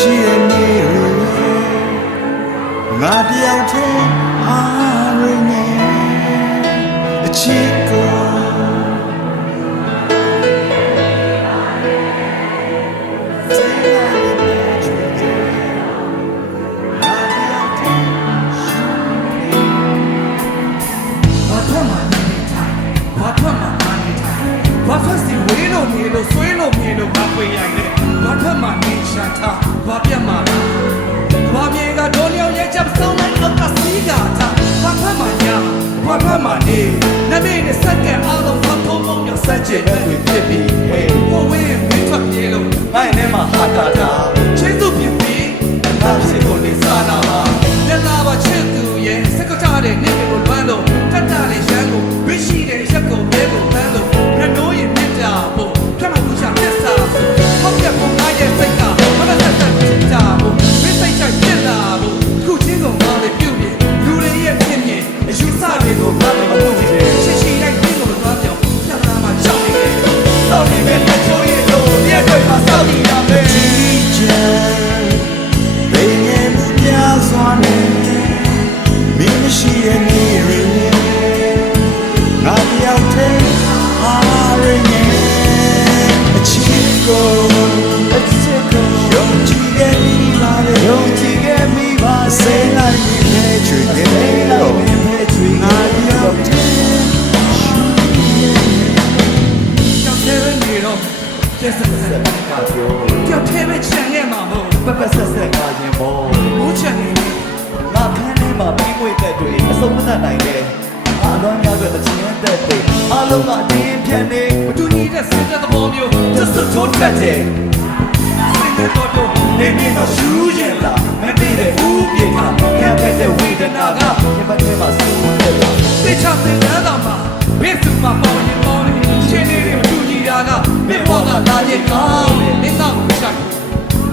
မရှိတဲ့နေတွေငါတယောက်တည်းအားရနေအချစ် ဘာထွက်မှနေရှာထားဘာပြတ်မှလားဘာမြေကဒေါ်လျောင်ရဲ့ချက်ဆုံးလိုက်အောက်ကစီးကထားဘာထွက်မှညာဘာထွက်မှနေနမေနဲ့စက္ကန့်အားလုံးဘာထုံးလုံးရောက်ဆက်ချင်တဲ့ဖြစ်ပြီး စောင့်နေမဲ့အချိုးရည်လို့ဒီအတွေ့မှာစောင့်နေတာပဲဒီချင်ဘယ်ငယ်မှုပြစွာနဲ့မင်းမရှိတဲ့နေတွေငါတယောက်တည်းအားရနေအချစ်ကို သက်တွေအားလုံးကအတင်းဖြတ်နေမတူညီတဲ့စင်တဲ့သဘောမျိုးသစ္စာထိုးထွက်တယ်စင်တဲ့တော့တော့နေနေတော့ရှူးရင်လားမတည်တဲ့ဦးပြေခါခံဖက်တဲ့ဝေဒနာကဒီဘက်ထဲမှာစူးတယ်လားသိချတဲ့လမ်းတော်မှာဘစ်စုမှာပေါ်ရင်ပေါ်နေချင်းလေးတွေမတူညီတာကမင်းဘောကလာရင်ကောင်းတယ်မင်းတော့မဆိုင်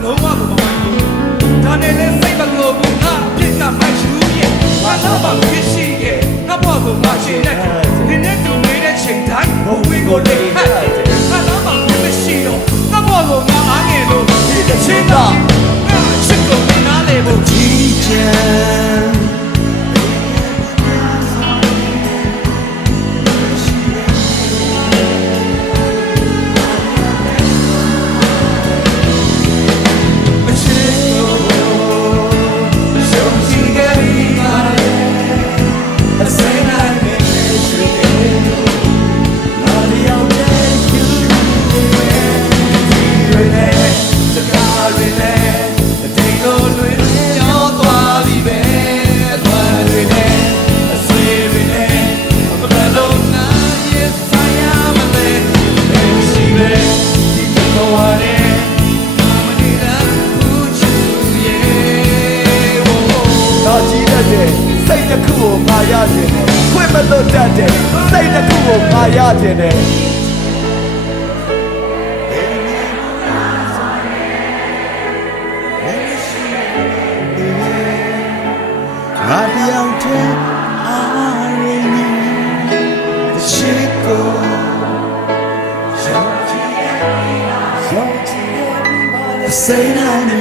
လုံးဝကိုမမိုက်ဘူးဒါနဲ့လဲစိတ်မလို့ဘူးငါအဖြစ်ကမိုက်ရှူရဲ့ငါတော့မှဖြစ်ရှိရဲ့ငါဘောကမှရှင်းတဲ့ ဒီနေ့တူနေတဲ့ချိန်တိုင်းဘဝကိုလေခ တော့ကြည့်တတ်တဲ့စိတ်တစ်ခုကိုငါရခြင်းနဲ့ခွင့်မလွတ်တတ်တဲ့စိတ်တစ်ခုကိုငါရခြင်းနဲ့ငါတယောက်တည်းအားရနေအချစ်ကိုယုံကြည်ရယုံကြည်ရစိတ်နိုင်